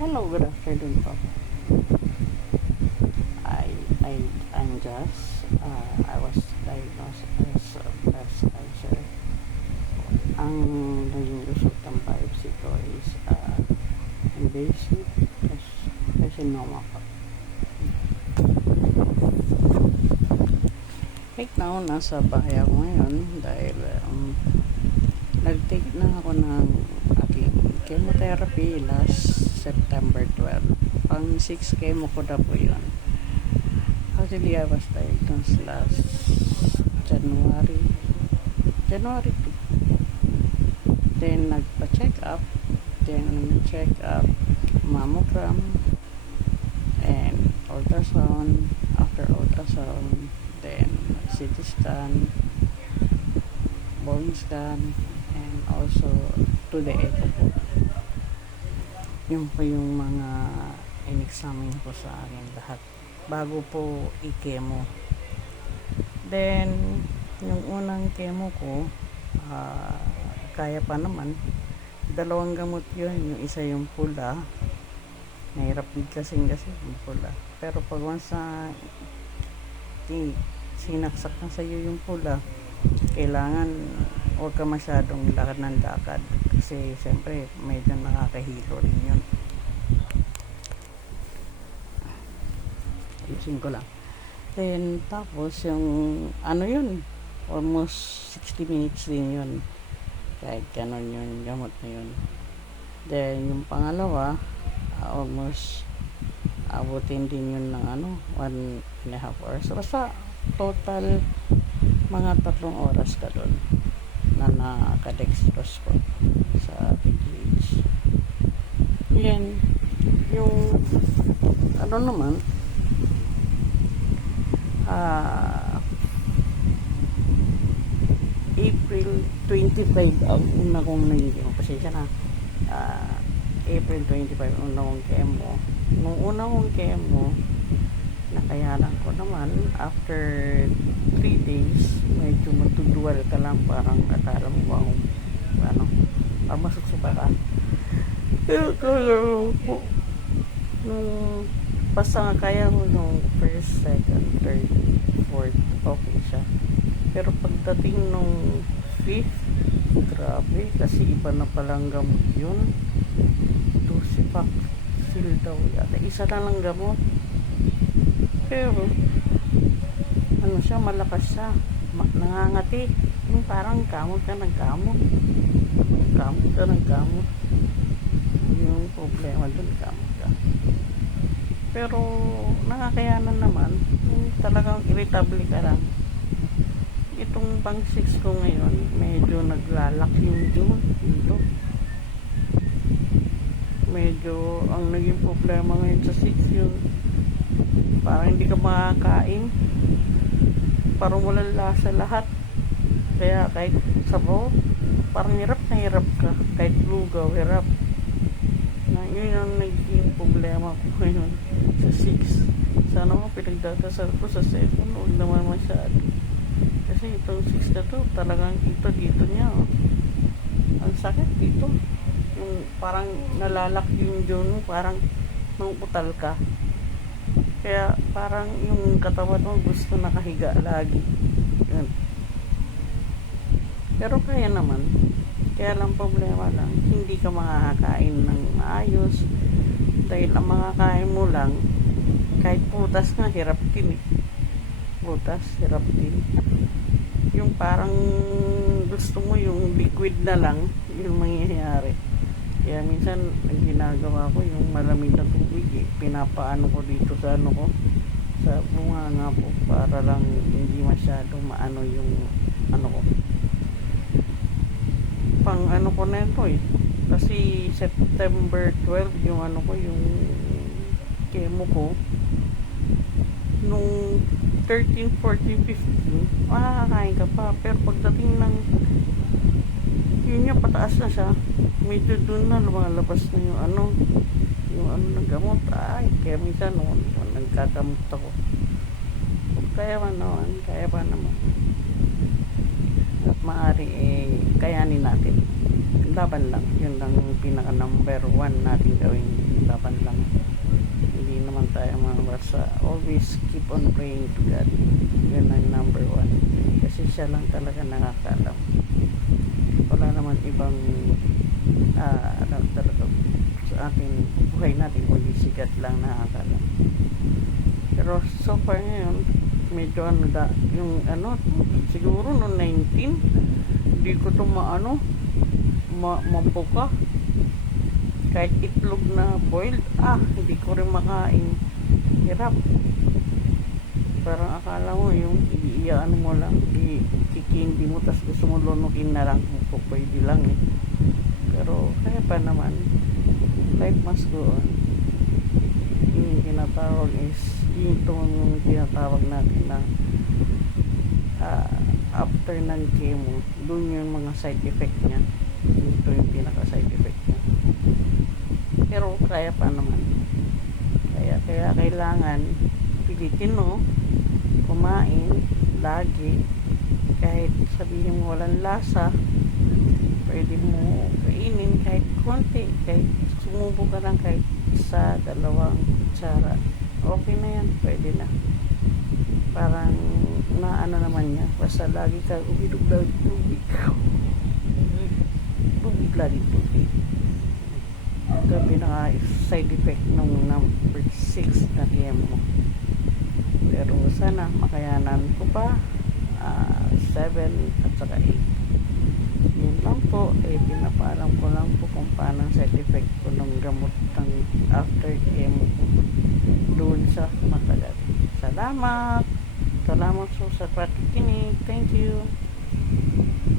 Hello, good afternoon po. I, I, I'm Jess. I was diagnosed as breast cancer. Ang naging result ng biopsy ko is invasive carcinoma po. Right now, nasa bahay ako ngayon dahil nag-take na ako ng aking chemotherapy last September 12. Pang 6 chemo ko na po yun. Actually, I was diagnosed last January 2. Then, nagpa-check up. Then, check up, mammogram, and ultrasound. After ultrasound, then CT scan, bone scan, and also to the echo po. Yun po yung mga in-examine po sa akin lahat bago po i-chemo. Then, yung unang chemo ko, kaya pa naman. Dalawang gamot yun. Yung isa yung pula. Nahirap din kasi yung pula. Pero pag once na sinaksak na sa'yo yung pula, kailangan huwag ka masyadong lakad ng lakad. Kasi siyempre medyo nakakahilo rin yun. Ayusin ko lang. Then tapos yung ano yun, almost 60 minutes din yun. Kahit ganon yung gamot na yun. Then yung pangalawa, almost abutin din yun ng 1.5 hours. Basta total mga 3 oras ka doon na nakadextrose ko sa PGH. Yan yung naman April 25 ang una kong naging pasensya na April 25 ang una kong chemo. Nung una kong chemo, nakayanan ko naman after 3 days medyo matuduwal ka lang, parang akala mo ba parang masuksuka ka. Nung basta nga kaya ko nung first, second, third, fourth, okay siya. Pero pagdating nung 5th, grabe, kasi iba na palang gamot yun. Docetaxel daw yata. Isa na lang gamot. Pero siya, malakas siya. Nangangati. Yung parang kamot ka ng kamot. Kamot ka ng kamot. Yung problema dun, kamot ka. Pero nakakayanan naman. Yung talagang irritable ka lang. Itong pang 6 ko ngayon, medyo naglalak yung dito. Medyo ang naging problema ngayon sa 6 yun, parang hindi ka makakain, parang walang lasa lahat. Kaya kahit sabaw, parang hirap na hirap ka. Kahit lugaw, hirap na. Yun ang naging problema ko ngayon sa 6. Sana mo pinagdadasal ko sa 7, huwag naman masyado. Kasi itong 6 na to, talagang dito niya, oh. Ang sakit dito. Yung parang nalalak yung dyan, parang manguputal ka. Kaya parang yung katawan mo gusto nakahiga lagi. Yun. Pero kaya naman. Kaya lang problema lang, hindi ka makakain ng maayos. Dahil ang mga kain mo lang, kahit putas nga, hirap din eh. Butas, hirap din. Yung parang gusto mo yung liquid na lang yung mangyayari. Kaya minsan ang ginagawa ko yung malamig na tubig eh, pinapaano ko dito sa sa bunganga po, para lang hindi masyadong maano yung ko. Pang ko na ito eh. Kasi September 12 yung yung chemo ko. Nung 13, 14, 15, makakakain ka pa. Pero pagdating ng yun nga, pataas na siya, medyo dun na lumalabas na yung ng gamot. Ay, kaya minsan nagkakamot ako. Kaya pa naman. At maaari kayanin natin. Laban lang. Yun lang yung pinaka number 1 natin gawin. Laban Hindi naman tayo basta always keep on praying to God. Yun ang number one. Kasi siya lang talaga nakakalam. Wala naman ibang ano talaga sa ating buhay natin kundi si God lang nakakalam. Pero so far ngayon medyo ano yung ano siguro no 19 hindi ko to mampuka kahit itlog na boiled hindi ko rin makain. Hirap. Parang akala mo yung iiyaano mo lang ikikindi mo tas gusto mo lunukin na lang kung pwede lang pero kaya pa naman life must go on. Yung tinatawag is yung tinatawag natin na after ng chemo dun yung mga side effect nya. Ito yung pinaka side effect nya pero kaya pa naman kaya kailangan pilitin mo kumain lagi kahit sabihin mo walang lasa pwede mo kainin kahit konti kahit sumubo ka lang kahit isa, dalawang kutsara okay na yan, pwede na parang naano naman niya basta lagi ka umidog lagi tubig lagi tubig ito pinaka side effect ng number 6 na chemo pero sana makayanan ko pa 7 at saka 8 yun lang po pinapaalam ko lang po kung paano side effect ko ng gamot ng after chemo doon sa matagal. Salamat po sa pakikinig. Thank you.